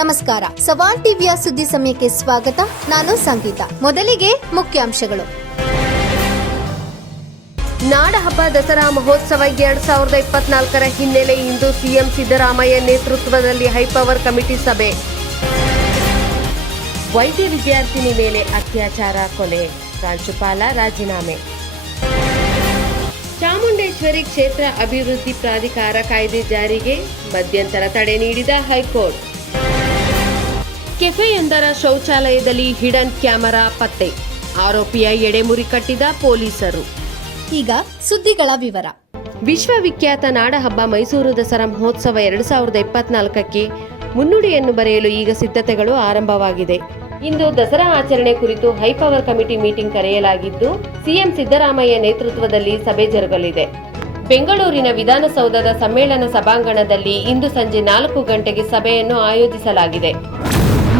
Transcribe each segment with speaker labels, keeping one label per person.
Speaker 1: ನಮಸ್ಕಾರ. ಸವಾನ್ ಟಿವಿಯ ಸುದ್ದಿ ಸಮಯಕ್ಕೆ ಸ್ವಾಗತ. ನಾನು ಸಂಗೀತ. ಮೊದಲಿಗೆ ಮುಖ್ಯಾಂಶಗಳು.
Speaker 2: ನಾಡಹಬ್ಬ ದಸರಾ ಮಹೋತ್ಸವ ಎರಡ್ ಸಾವಿರದ ಇಪ್ಪತ್ನಾಲ್ಕರ ಹಿನ್ನೆಲೆ ಇಂದು ಸಿಎಂ ಸಿದ್ದರಾಮಯ್ಯ ನೇತೃತ್ವದಲ್ಲಿ ಹೈಪವರ್ ಕಮಿಟಿ ಸಭೆ. ವೈದ್ಯ ವಿದ್ಯಾರ್ಥಿನಿ ಮೇಲೆ ಅತ್ಯಾಚಾರ ಕೊಲೆ. ಪ್ರಾಂಶುಪಾಲ ರಾಜೀನಾಮೆ. ಚಾಮುಂಡೇಶ್ವರಿ ಕ್ಷೇತ್ರ ಅಭಿವೃದ್ಧಿ ಪ್ರಾಧಿಕಾರ ಕಾಯ್ದೆ ಜಾರಿಗೆ ಮಧ್ಯಂತರ ತಡೆ ನೀಡಿದ ಹೈಕೋರ್ಟ್. ಕೆಫೆಯೊಂದರ ಶೌಚಾಲಯದಲ್ಲಿ ಹಿಡನ್ ಕ್ಯಾಮೆರಾ ಪತ್ತೆ. ಆರೋಪಿಯ ಎಡೆಮುರಿ ಕಟ್ಟಿದ ಪೊಲೀಸರು.
Speaker 1: ಈಗ ಸುದ್ದಿಗಳ ವಿವರ.
Speaker 2: ವಿಶ್ವವಿಖ್ಯಾತ ನಾಡಹಬ್ಬ ಮೈಸೂರು ದಸರಾ ಮಹೋತ್ಸವ ಎರಡು ಸಾವಿರದ ಇಪ್ಪತ್ನಾಲ್ಕಕ್ಕೆ ಮುನ್ನುಡಿಯನ್ನು ಬರೆಯಲು ಈಗ ಸಿದ್ಧತೆಗಳು ಆರಂಭವಾಗಿದೆ. ಇಂದು ದಸರಾ ಆಚರಣೆ ಕುರಿತು ಹೈಪವರ್ ಕಮಿಟಿ ಮೀಟಿಂಗ್ ಕರೆಯಲಾಗಿದ್ದು ಸಿಎಂ ಸಿದ್ದರಾಮಯ್ಯ ನೇತೃತ್ವದಲ್ಲಿ ಸಭೆ ಜರುಗಲಿದೆ. ಬೆಂಗಳೂರಿನ ವಿಧಾನಸೌಧದ ಸಮ್ಮೇಳನ ಸಭಾಂಗಣದಲ್ಲಿ ಇಂದು ಸಂಜೆ ನಾಲ್ಕು ಗಂಟೆಗೆ ಸಭೆಯನ್ನು ಆಯೋಜಿಸಲಾಗಿದೆ.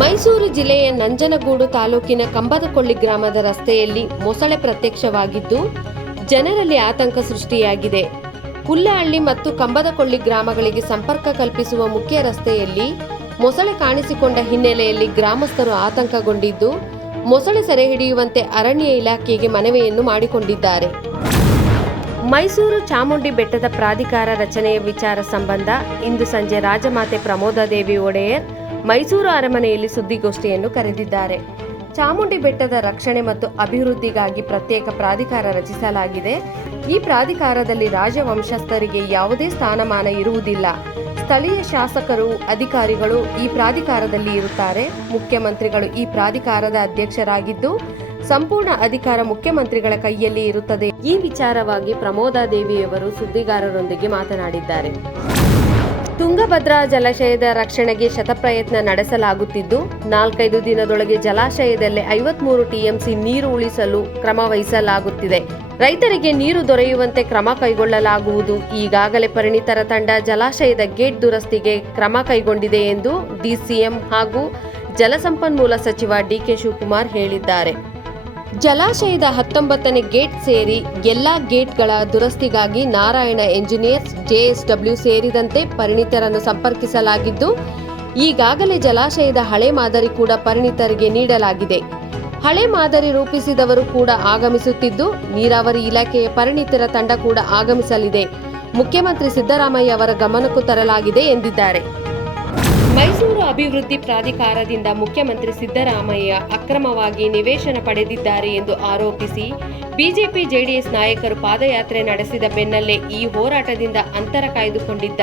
Speaker 2: ಮೈಸೂರು ಜಿಲ್ಲೆಯ ನಂಜನಗೂಡು ತಾಲೂಕಿನ ಕಂಬದಕೊಳ್ಳಿ ಗ್ರಾಮದ ರಸ್ತೆಯಲ್ಲಿ ಮೊಸಳೆ ಪ್ರತ್ಯಕ್ಷವಾಗಿದ್ದು, ಜನರಲ್ಲಿ ಆತಂಕ ಸೃಷ್ಟಿಯಾಗಿದೆ. ಹುಲ್ಲಹಳ್ಳಿ ಮತ್ತು ಕಂಬದಕೊಳ್ಳಿ ಗ್ರಾಮಗಳಿಗೆ ಸಂಪರ್ಕ ಕಲ್ಪಿಸುವ ಮುಖ್ಯ ರಸ್ತೆಯಲ್ಲಿ ಮೊಸಳೆ ಕಾಣಿಸಿಕೊಂಡ ಹಿನ್ನೆಲೆಯಲ್ಲಿ ಗ್ರಾಮಸ್ಥರು ಆತಂಕಗೊಂಡಿದ್ದು, ಮೊಸಳೆ ಸೆರೆ ಹಿಡಿಯುವಂತೆ ಅರಣ್ಯ ಇಲಾಖೆಗೆ ಮನವಿಯನ್ನು ಮಾಡಿಕೊಂಡಿದ್ದಾರೆ. ಮೈಸೂರು ಚಾಮುಂಡಿ ಬೆಟ್ಟದ ಪ್ರಾಧಿಕಾರ ರಚನೆಯ ವಿಚಾರ ಸಂಬಂಧ ಇಂದು ಸಂಜೆ ರಾಜಮಾತೆ ಪ್ರಮೋದಾದೇವಿ ಒಡೆಯರ್ ಮೈಸೂರು ಅರಮನೆಯಲ್ಲಿ ಸುದ್ದಿಗೋಷ್ಠಿಯನ್ನು ಕರೆದಿದ್ದಾರೆ. ಚಾಮುಂಡಿ ಬೆಟ್ಟದ ರಕ್ಷಣೆ ಮತ್ತು ಅಭಿವೃದ್ಧಿಗಾಗಿ ಪ್ರತ್ಯೇಕ ಪ್ರಾಧಿಕಾರ ರಚಿಸಲಾಗಿದೆ. ಈ ಪ್ರಾಧಿಕಾರದಲ್ಲಿ ರಾಜವಂಶಸ್ಥರಿಗೆ ಯಾವುದೇ ಸ್ಥಾನಮಾನ ಇರುವುದಿಲ್ಲ. ಸ್ಥಳೀಯ ಶಾಸಕರು, ಅಧಿಕಾರಿಗಳು ಈ ಪ್ರಾಧಿಕಾರದಲ್ಲಿ ಇರುತ್ತಾರೆ. ಮುಖ್ಯಮಂತ್ರಿಗಳು ಈ ಪ್ರಾಧಿಕಾರದ ಅಧ್ಯಕ್ಷರಾಗಿದ್ದು, ಸಂಪೂರ್ಣ ಅಧಿಕಾರ ಮುಖ್ಯಮಂತ್ರಿಗಳ ಕೈಯಲ್ಲಿ ಇರುತ್ತದೆ. ಈ ವಿಚಾರವಾಗಿ ಪ್ರಮೋದಾದೇವಿಯವರು ಸುದ್ದಿಗಾರರೊಂದಿಗೆ ಮಾತನಾಡಿದ್ದಾರೆ. ತುಂಗಭದ್ರಾ ಜಲಾಶಯದ ರಕ್ಷಣೆಗೆ ಶತಪ್ರಯತ್ನ ನಡೆಸಲಾಗುತ್ತಿದ್ದು, ನಾಲ್ಕೈದು ದಿನದೊಳಗೆ ಜಲಾಶಯದಲ್ಲಿ ಐವತ್ಮೂರು ಟಿಎಂಸಿ ನೀರು ಉಳಿಸಲು ಕ್ರಮ ವಹಿಸಲಾಗುತ್ತಿದೆ. ರೈತರಿಗೆ ನೀರು ದೊರೆಯುವಂತೆ ಕ್ರಮ ಕೈಗೊಳ್ಳಲಾಗುವುದು. ಈಗಾಗಲೇ ಪರಿಣಿತರ ತಂಡ ಜಲಾಶಯದ ಗೇಟ್ ದುರಸ್ತಿಗೆ ಕ್ರಮ ಕೈಗೊಂಡಿದೆ ಎಂದು ಡಿಸಿಎಂ ಹಾಗೂ ಜಲಸಂಪನ್ಮೂಲ ಸಚಿವ ಡಿಕೆ ಶಿವಕುಮಾರ್ ಹೇಳಿದ್ದಾರೆ. ಜಲಾಶಯದ ಹತ್ತೊಂಬತ್ತನೇ ಗೇಟ್ ಸೇರಿ ಎಲ್ಲಾ ಗೇಟ್ಗಳ ದುರಸ್ತಿಗಾಗಿ ನಾರಾಯಣ ಎಂಜಿನಿಯರ್ಸ್ ಜೆಎಸ್ಡಬ್ಲ್ಯೂ ಸೇರಿದಂತೆ ಪರಿಣಿತರನ್ನು ಸಂಪರ್ಕಿಸಲಾಗಿದ್ದು, ಈಗಾಗಲೇ ಜಲಾಶಯದ ಹಳೆ ಮಾದರಿ ಕೂಡ ಪರಿಣಿತರಿಗೆ ನೀಡಲಾಗಿದೆ. ಹಳೆ ಮಾದರಿ ರೂಪಿಸಿದವರು ಕೂಡ ಆಗಮಿಸುತ್ತಿದ್ದು, ನೀರಾವರಿ ಇಲಾಖೆಯ ಪರಿಣಿತರ ತಂಡ ಕೂಡ ಆಗಮಿಸಲಿದೆ. ಮುಖ್ಯಮಂತ್ರಿ ಸಿದ್ದರಾಮಯ್ಯ ಅವರ ಗಮನಕ್ಕೂ ತರಲಾಗಿದೆ ಎಂದಿದ್ದಾರೆ. ಮೈಸೂರು ಅಭಿವೃದ್ಧಿ ಪ್ರಾಧಿಕಾರದಿಂದ ಮುಖ್ಯಮಂತ್ರಿ ಸಿದ್ದರಾಮಯ್ಯ ಅಕ್ರಮವಾಗಿ ನಿವೇಶನ ಪಡೆದಿದ್ದಾರೆ ಎಂದು ಆರೋಪಿಸಿ ಬಿಜೆಪಿ ಜೆಡಿಎಸ್ ನಾಯಕರು ಪಾದಯಾತ್ರೆ ನಡೆಸಿದ ಬೆನ್ನಲ್ಲೇ ಈ ಹೋರಾಟದಿಂದ ಅಂತರ ಕಾಯ್ದುಕೊಂಡಿದ್ದ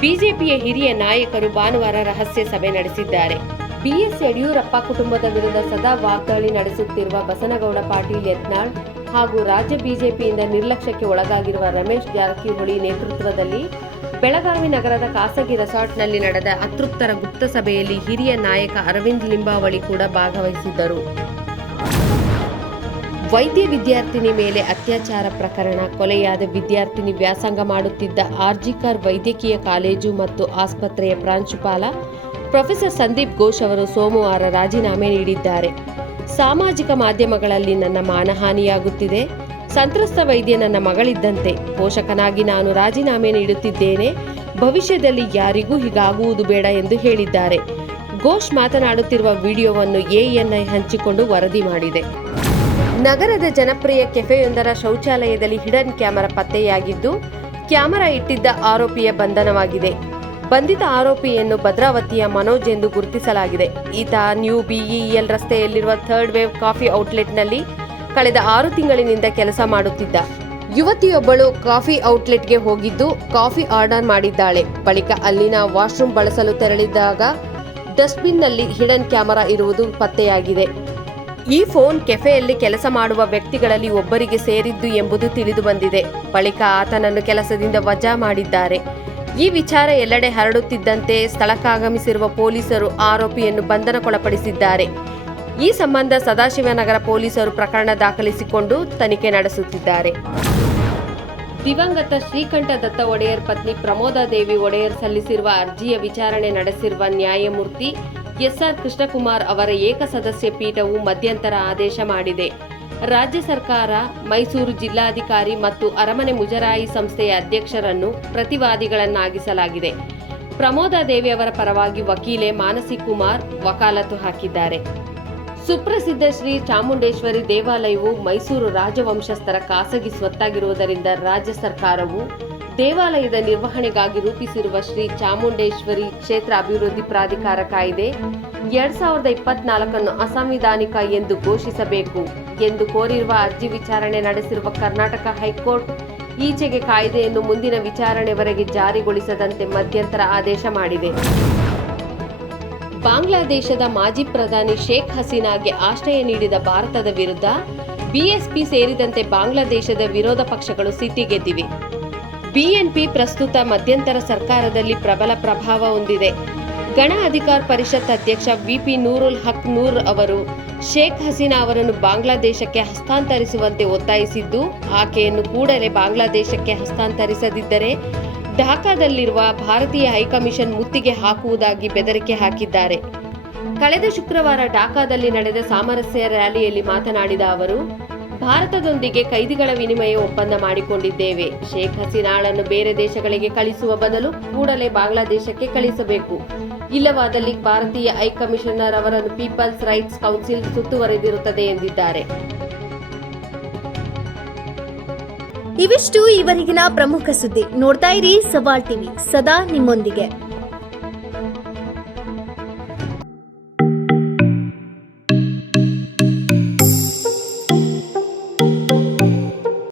Speaker 2: ಬಿಜೆಪಿಯ ಹಿರಿಯ ನಾಯಕರು ಭಾನುವಾರ ರಹಸ್ಯ ಸಭೆ ನಡೆಸಿದ್ದಾರೆ. ಬಿಎಸ್ ಯಡಿಯೂರಪ್ಪ ಕುಟುಂಬದ ವಿರುದ್ಧ ಸದಾ ವಾಗ್ದಾಳಿ ನಡೆಸುತ್ತಿರುವ ಬಸನಗೌಡ ಪಾಟೀಲ್ ಯತ್ನಾಳ್ ಹಾಗೂ ರಾಜ್ಯ ಬಿಜೆಪಿಯಿಂದ ನಿರ್ಲಕ್ಷ್ಯಕ್ಕೆ ಒಳಗಾಗಿರುವ ರಮೇಶ್ ಜಾರಕಿಹೊಳಿ ನೇತೃತ್ವದಲ್ಲಿ ಬೆಳಗಾವಿ ನಗರದ ಖಾಸಗಿ ರೆಸಾರ್ಟ್ನಲ್ಲಿ ನಡೆದ ಅತೃಪ್ತರ ಗುಪ್ತ ಸಭೆಯಲ್ಲಿ ಹಿರಿಯ ನಾಯಕ ಅರವಿಂದ್ ಲಿಂಬಾವಳಿ ಕೂಡ ಭಾಗವಹಿಸಿದ್ದರು. ವೈದ್ಯ ವಿದ್ಯಾರ್ಥಿನಿ ಮೇಲೆ ಅತ್ಯಾಚಾರ ಪ್ರಕರಣ, ಕೊಲೆಯಾದ ವಿದ್ಯಾರ್ಥಿನಿ ವ್ಯಾಸಂಗ ಮಾಡುತ್ತಿದ್ದ ಆರ್ಜಿಕರ್ ವೈದ್ಯಕೀಯ ಕಾಲೇಜು ಮತ್ತು ಆಸ್ಪತ್ರೆಯ ಪ್ರಾಂಶುಪಾಲ ಪ್ರೊಫೆಸರ್ ಸಂದೀಪ್ ಘೋಷ್ ಅವರು ಸೋಮವಾರ ರಾಜೀನಾಮೆ ನೀಡಿದ್ದಾರೆ. ಸಾಮಾಜಿಕ ಮಾಧ್ಯಮಗಳಲ್ಲಿ ನನ್ನ ಮಾನಹಾನಿಯಾಗುತ್ತಿದೆ. ಸಂತ್ರಸ್ತ ವೈದ್ಯ ನನ್ನ ಮಗಳಿದ್ದಂತೆ. ಪೋಷಕನಾಗಿ ನಾನು ರಾಜೀನಾಮೆ ನೀಡುತ್ತಿದ್ದೇನೆ. ಭವಿಷ್ಯದಲ್ಲಿ ಯಾರಿಗೂ ಹೀಗಾಗುವುದು ಬೇಡ ಎಂದು ಹೇಳಿದ್ದಾರೆ. ಘೋಷ್ ಮಾತನಾಡುತ್ತಿರುವ ವಿಡಿಯೋವನ್ನು ಎಎನ್ಐ ಹಂಚಿಕೊಂಡು ವರದಿ ಮಾಡಿದೆ. ನಗರದ ಜನಪ್ರಿಯ ಕೆಫೆಯೊಂದರ ಶೌಚಾಲಯದಲ್ಲಿ ಹಿಡನ್ ಕ್ಯಾಮೆರಾ ಪತ್ತೆಯಾಗಿದ್ದು, ಕ್ಯಾಮೆರಾ ಇಟ್ಟಿದ್ದ ಆರೋಪಿಯ ಬಂಧನವಾಗಿದೆ. ಬಂಧಿತ ಆರೋಪಿಯನ್ನು ಭದ್ರಾವತಿಯ ಮನೋಜ್ ಎಂದು ಗುರುತಿಸಲಾಗಿದೆ. ಈತ ನ್ಯೂ ಬಿಇಎಲ್ ರಸ್ತೆಯಲ್ಲಿರುವ ಥರ್ಡ್ ವೇವ್ ಕಾಫಿ ಔಟ್ಲೆಟ್ನಲ್ಲಿ ಕಳೆದ ಆರು ತಿಂಗಳಿನಿಂದ ಕೆಲಸ ಮಾಡುತ್ತಿದ್ದ. ಯುವತಿಯೊಬ್ಬಳು ಕಾಫಿ ಔಟ್ಲೆಟ್ಗೆ ಹೋಗಿದ್ದು ಕಾಫಿ ಆರ್ಡರ್ ಮಾಡಿದ್ದಾಳೆ. ಬಳಿಕ ಅಲ್ಲಿನ ವಾಶ್ರೂಮ್ ಬಳಸಲು ತೆರಳಿದಾಗ ಡಸ್ಟ್ಬಿನ್ನಲ್ಲಿ ಹಿಡನ್ ಕ್ಯಾಮೆರಾ ಇರುವುದು ಪತ್ತೆಯಾಗಿದೆ. ಈ ಫೋನ್ ಕೆಫೆಯಲ್ಲಿ ಕೆಲಸ ಮಾಡುವ ವ್ಯಕ್ತಿಗಳಲ್ಲಿ ಒಬ್ಬರಿಗೆ ಸೇರಿದ್ದು ಎಂಬುದು ತಿಳಿದು ಬಂದಿದೆ. ಬಳಿಕ ಆತನನ್ನು ಕೆಲಸದಿಂದ ವಜಾ ಮಾಡಿದ್ದಾರೆ. ಈ ವಿಚಾರ ಎಲ್ಲೆಡೆ ಹರಡುತ್ತಿದ್ದಂತೆ ಸ್ಥಳಕ್ಕಾಗಮಿಸಿರುವ ಪೊಲೀಸರು ಆರೋಪಿಯನ್ನು ಬಂಧನಕ್ಕೊಳಪಡಿಸಿದ್ದಾರೆ. ಈ ಸಂಬಂಧ ಸದಾಶಿವನಗರ ಪೊಲೀಸರು ಪ್ರಕರಣ ದಾಖಲಿಸಿಕೊಂಡು ತನಿಖೆ ನಡೆಸುತ್ತಿದ್ದಾರೆ. ದಿವಂಗತ ಶ್ರೀಕಂಠ ದತ್ತ ಒಡೆಯರ್ ಪತ್ನಿ ಪ್ರಮೋದಾದೇವಿ ಒಡೆಯರ್ ಸಲ್ಲಿಸಿರುವ ಅರ್ಜಿಯ ವಿಚಾರಣೆ ನಡೆಸಿರುವ ನ್ಯಾಯಮೂರ್ತಿ ಎಸ್ಆರ್ ಕೃಷ್ಣಕುಮಾರ್ ಅವರ ಏಕಸದಸ್ಯ ಪೀಠವು ಮಧ್ಯಂತರ ಆದೇಶ ಮಾಡಿದೆ. ರಾಜ್ಯ ಸರ್ಕಾರ, ಮೈಸೂರು ಜಿಲ್ಲಾಧಿಕಾರಿ ಮತ್ತು ಅರಮನೆ ಮುಜರಾಯಿ ಸಂಸ್ಥೆಯ ಅಧ್ಯಕ್ಷರನ್ನು ಪ್ರತಿವಾದಿಗಳನ್ನಾಗಿಸಲಾಗಿದೆ. ಪ್ರಮೋದಾ ದೇವಿ ಅವರ ಪರವಾಗಿ ವಕೀಲೆ ಮಾನಸಿ ಕುಮಾರ್ ವಕಾಲತ್ತು ಹಾಕಿದ್ದಾರೆ. ಸುಪ್ರಸಿದ್ಧ ಶ್ರೀ ಚಾಮುಂಡೇಶ್ವರಿ ದೇವಾಲಯವು ಮೈಸೂರು ರಾಜವಂಶಸ್ಥರ ಖಾಸಗಿ ಸ್ವತ್ತಾಗಿರುವುದರಿಂದ ರಾಜ್ಯ ಸರ್ಕಾರವು ದೇವಾಲಯದ ನಿರ್ವಹಣೆಗಾಗಿ ರೂಪಿಸಿರುವ ಶ್ರೀ ಚಾಮುಂಡೇಶ್ವರಿ ಕ್ಷೇತ್ರ ಅಭಿವೃದ್ಧಿ ಪ್ರಾಧಿಕಾರ ಕಾಯ್ದೆ ಎರಡ್ ಸಾವಿರದ ಇಪ್ಪತ್ನಾಲ್ಕನ್ನು ಅಸಂವಿಧಾನಿಕ ಎಂದು ಘೋಷಿಸಬೇಕು ಎಂದು ಕೋರಿರುವ ಅರ್ಜಿ ವಿಚಾರಣೆ ನಡೆಸಿರುವ ಕರ್ನಾಟಕ ಹೈಕೋರ್ಟ್ ಈಚೆಗೆ ಕಾಯ್ದೆಯನ್ನು ಮುಂದಿನ ವಿಚಾರಣೆವರೆಗೆ ಜಾರಿಗೊಳಿಸದಂತೆ ಮಧ್ಯಂತರ ಆದೇಶ ಮಾಡಿದೆ. ಬಾಂಗ್ಲಾದೇಶದ ಮಾಜಿ ಪ್ರಧಾನಿ ಶೇಖ್ ಹಸೀನಾಗೆ ಆಶ್ರಯ ನೀಡಿದ ಭಾರತದ ವಿರುದ್ಧ ಬಿಎಸ್ಪಿ ಸೇರಿದಂತೆ ಬಾಂಗ್ಲಾದೇಶದ ವಿರೋಧ ಪಕ್ಷಗಳು ಸಿಟ್ಟಿಗೆದ್ದಿವೆ ಬಿಎನ್ಪಿ ಪ್ರಸ್ತುತ ಮಧ್ಯಂತರ ಸರ್ಕಾರದಲ್ಲಿ ಪ್ರಬಲ ಪ್ರಭಾವ ಹೊಂದಿದೆ. ಗಣ ಅಧಿಕಾರ ಪರಿಷತ್ ಅಧ್ಯಕ್ಷ ವಿಪಿ ನೂರುಲ್ ಹಕ್ ನೂರ್ ಅವರು ಶೇಖ್ ಹಸೀನಾ ಅವರನ್ನು ಬಾಂಗ್ಲಾದೇಶಕ್ಕೆ ಹಸ್ತಾಂತರಿಸುವಂತೆ ಒತ್ತಾಯಿಸಿದ್ದು, ಆಕೆಯನ್ನು ಕೂಡಲೇ ಬಾಂಗ್ಲಾದೇಶಕ್ಕೆ ಹಸ್ತಾಂತರಿಸದಿದ್ದರೆ ಢಾಕಾದಲ್ಲಿರುವ ಭಾರತೀಯ ಹೈಕಮಿಷನ್ ಮುತ್ತಿಗೆ ಹಾಕುವುದಾಗಿ ಬೆದರಿಕೆ ಹಾಕಿದ್ದಾರೆ. ಕಳೆದ ಶುಕ್ರವಾರ ಢಾಕಾದಲ್ಲಿ ನಡೆದ ಸಾಮರಸ್ಯ ರ್ಯಾಲಿಯಲ್ಲಿ ಮಾತನಾಡಿದ ಅವರು, ಭಾರತದೊಂದಿಗೆ ಕೈದಿಗಳ ವಿನಿಮಯ ಒಪ್ಪಂದ ಮಾಡಿಕೊಂಡಿದ್ದೇವೆ. ಶೇಖ್ ಹಸೀನಾಳನ್ನು ಬೇರೆ ದೇಶಗಳಿಗೆ ಕಳಿಸುವ ಬದಲು ಕೂಡಲೇ ಬಾಂಗ್ಲಾದೇಶಕ್ಕೆ ಕಳಿಸಬೇಕು. ಇಲ್ಲವಾದಲ್ಲಿ ಭಾರತೀಯ ಹೈಕಮಿಷನರ್ ಅವರನ್ನು ಪೀಪಲ್ಸ್ ರೈಟ್ಸ್ ಕೌನ್ಸಿಲ್ ಸುತ್ತುವರೆದಿರುತ್ತದೆ ಎಂದಿದ್ದಾರೆ.
Speaker 1: ಇವಿಷ್ಟು ಇವರಿಗಿನ ಪ್ರಮುಖ ಸುದ್ದಿ. ನೋಡ್ತಾ ಇರಿ ಸವಾಲ್ ಟಿವಿ. ಸದಾ ನಿಮ್ಮೊಂದಿಗೆ.